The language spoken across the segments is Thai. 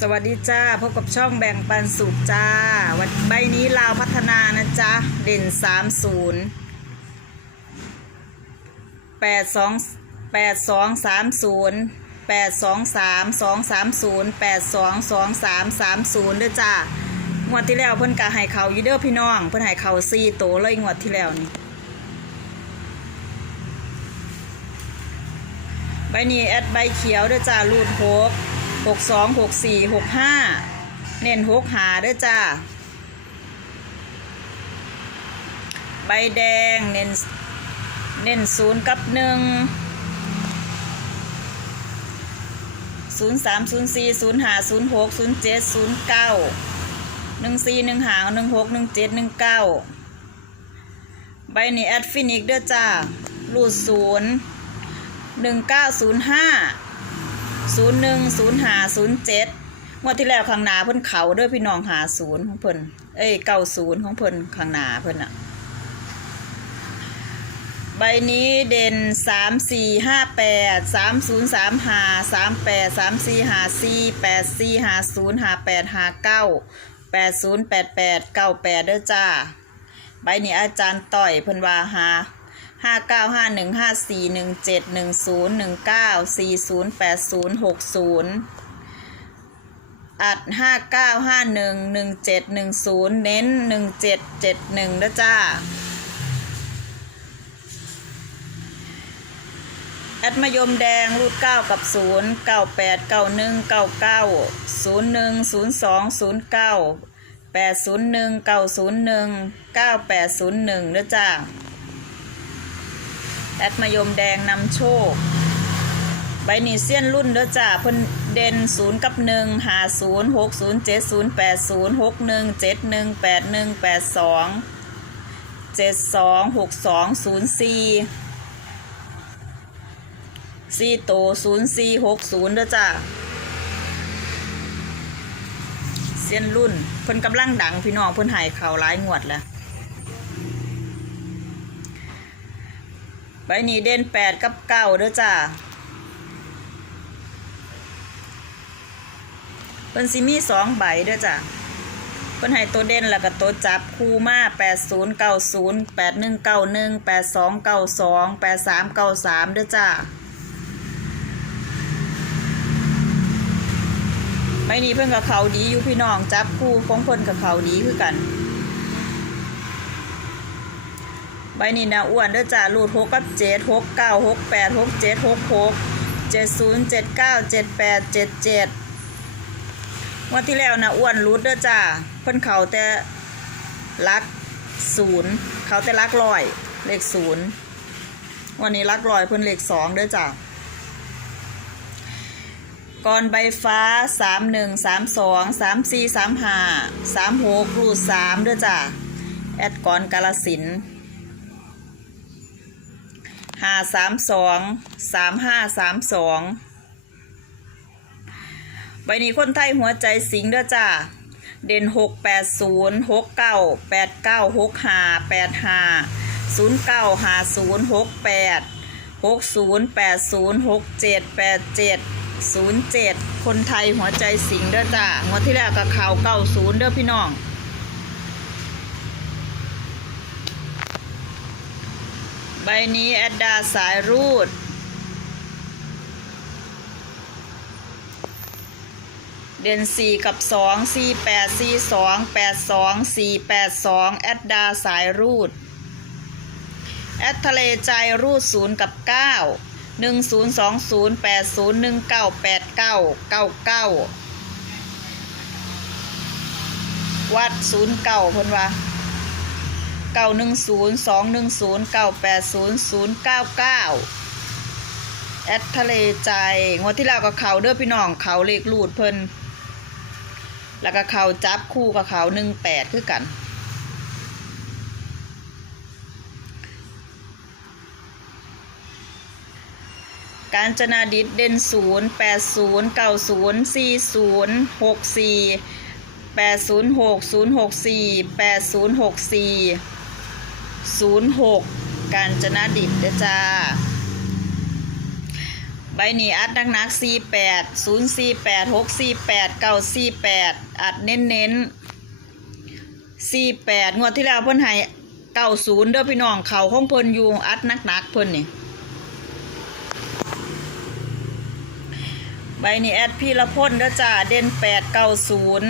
สวัสดีจ้า พบกับช่องแบ่งปันสุขจ้า วันใบนี้ลาวพัฒนานะจ๊ะ เด่นสามศูนย์แปดสองแปดสองสามศูนย์แปดสองสามสองสามศูนย์แปดสองสองสามสามศูนย์ด้วยจ้างวดที่แล้วเพิ่นกะให้เขายูเดอร์พี่น้อง เพิ่นให้เขาสี่โตเลยงวดที่แล้วนี่ใบนี้แอดใบเขียวด้วยจ้ารูดหก หกสองหกสี่หกห้าเน้นหกหาด้วยจ้า ใบแดงเน้นเน้นศูนย์กับหนึ่งศูนย์สามศูนย์สี่ศูนย์ห้าศูนย์หกศูนย์เจ็ดศูนย์เก้าหนึ่งสี่หนึ่งหาหนึ่งหกหนึ่งเจ็ดหนึ่งเก้าใบนี้แอดฟินิกเด้วยจ้ารูดศูนย์หนึ่งเก้าศูนย์ห้า ศูนย์หนึ่งศูนย์หาศูนย์เจ็ดงวดที่แล้วข้างหน้าเพิ่นเขาเด้อพี่น้องหาศูนย์ของเพิ่นเอ้ยเก้าศูนย์ของเพิ่นข้างหน้าเพิ่นอะใบนี้เด่นสามสี่ห้าแปดสามศูนย์สามหาสามแปดสามสี่หาสี่แปดสี่หาศูนย์หาแปดหาเก้าแปดศูนย์แปดแปดเก้าแปดเด้อจ้า ใบนี้อาจารย์ต่อยเพิ่นว่าหา ห้าเก้าห้าหนึ่งห้าสี่หนึ่งเจ็ดหนึ่งศูนย์หนึ่งเก้าสี่ศูนย์แปดศูนย์หกศูนย์อัดห้าเก้าห้าหนึ่งหนึ่งเจ็ดหนึ่งศูนย์เน้นหนึ่งเจ็ดเจ็ดหนึ่งนะจ้าแอดมะยมแดงรูดเก้ากับศูนย์เก้าแปดเก้าหนึ่งเก้าเก้าศูนย์หนึ่งศูนย์สองศูนย์เก้าแปดศูนย์หนึ่งเก้าศูนย์หนึ่งเก้าแปดศูนย์หนึ่งนะจ้า แอดมายมแดงนำโชค ใบนี้เซียนรุ่นเด้อจ้าเพิ่นเด่นศูนย์กับหนึ่งหาศูนย์หกศูนย์เจ็ดศูนย์แปดศูนย์หกหนึ่งเจ็ดหนึ่งแปดหนึ่งแปดสองเจ็ดสองหกสองศูนย์สี่สี่โตศูนย์สี่หกศูนย์เด้อจ้าเซียนรุ่นเพิ่นกำลังดังพี่น้องเพิ่นหายเข่าวร้ายงวดแล้ว ใบนี้เด่นแปดกับเก้าเด้อจ้าเพิ่นสิมีสองใบเด้อจ้าเพิ่นให้ตัวเด่นแล้วก็ตัวจับคู่มาแปดศูนย์เก้าศูนย์แปดหนึ่งเก้าหนึ่งแปดสองเก้าสองแปดสามเก้าสามเด้อจ้าใบนี้เพิ่นกับเขาดีอยู่พี่น้องจับคู่ของเพิ่นกับเขาดีคือกัน ใบนี้นะอ้วนเด้อจ้ารูดหกกับเจ็ดหกเก้าหกแปดหกเจ็ดหกหกเจ็ดศูนย์เจ็ดเก้าเจ็ดแปดเจ็ดเจ็ดวันที่แล้วนะอ้วนรูดเด้อจ้าเพิ่นเขาแต่ลักศูนย์เขาแต่ลักลอยเลขศูนย์วันนี้ลักลอยเพิ่นเลขสองเด้อจ้าก่อนใบฟ้าสามหนึ่งสามสองสามสี่สามห้าสามหกรูดสามเด้อจ้าแอดก่อนกาลสิน์ ห้าสามสองสามห้าสามสองใบนี้คนไทยหัวใจสิงเด้อจ้าเด่นหกแปดศูนย์หกเก้าแปดเก้าหกห้าแปดห้าศูนย์เก้าห้าศูนย์หกแปดหกศูนย์แปดศูนย์หกเจ็ดแปดเจ็ดศูนย์เจ็ดคนไทยหัวใจสิงเด้อจ้างวดที่แล้วกับข่าวเก้าศูนย์เด้อพี่น้อง ใบนี้แอดดาสายรูด เด่นสี่กับสองสี่แปดสี่สองแปดสองสี่แปดสองแอดดาสายรูด แอดทะเลใจรูดศูนย์กับเก้าหนึ่งศูนย์สองศูนย์แปดศูนย์หนึ่งเก้าแปดเก้าเก้าเก้าวัดศูนย์เก้าพนว่า เก้าหนึ่งศูนย์สองหนึ่งศูนย์เก้าแปดศูนย์ศูนย์เก้าเก้าแอดทะเลใจงวดที่แล้วก็เขาเด้อพี่น้องเขาเลขรูดเพิ่นแล้วก็เขาจับคู่กับเขาหนึ่งแปดคือกัน การจนาดิษเด่นศูนย์แปดศูนย์เก้าศูนย์สี่ศูนย์หกสี่แปดศูนย์หกศูนย์หกสี่แปดศูนย์หกสี่ ศูนย์หกการจนาดิตเด้อจ้า ใบนี้อัดนักนักสี่แปดศูนย์ซีแปดหกซีแปดเก้าซีแปดอัดเน้นเน้นสี่แปดงวดที่แล้วเพิ่นให้เก้าศูนย์เด้อพี่น้องเขาของเพิ่นอยู่อัดนักนักๆเพิ่นนี่ใบนี้แอดพี่ละพ่นเด้อจ้าเด่นแปดเก้าศูนย์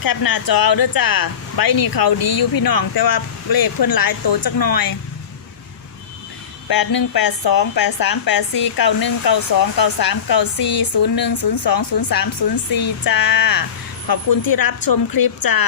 แคปหน้าจอเอาเด้อจ้า ใบนี้เขาดีอยู่พี่น้อง แต่ว่าเลขเพิ่นหลายโตจักหน่อยแปดหนึ่งแปดสองแปดสามแปดสี่เก้าหนึ่งเก้าสองเก้าสามเก้าสี่ศูนย์หนึ่งศูนย์สองศูนย์สามศูนย์สี่จ้า ขอบคุณที่รับชมคลิปจ้า